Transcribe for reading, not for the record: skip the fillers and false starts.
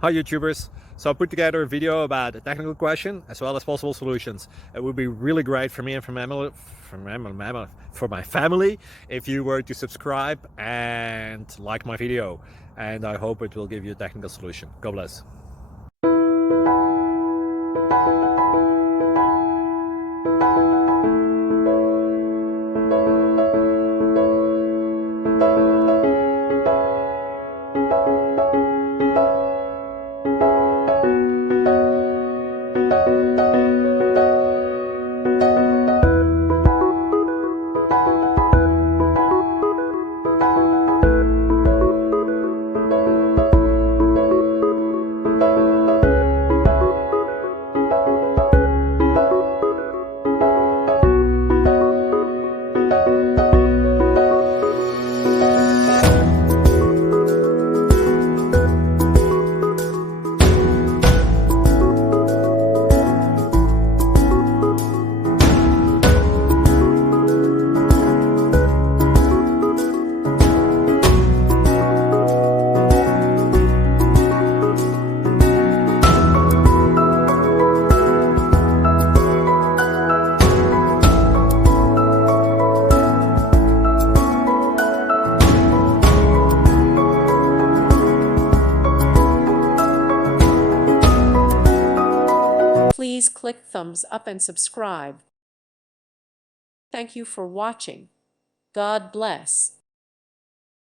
Hi YouTubers! So I put together a video about a technical question as well as possible solutions. It would be really great for me and for my family if you were to subscribe and like my video, and I hope it will give you a technical solution. God bless. Please click thumbs up and subscribe. Thank you for watching. God bless.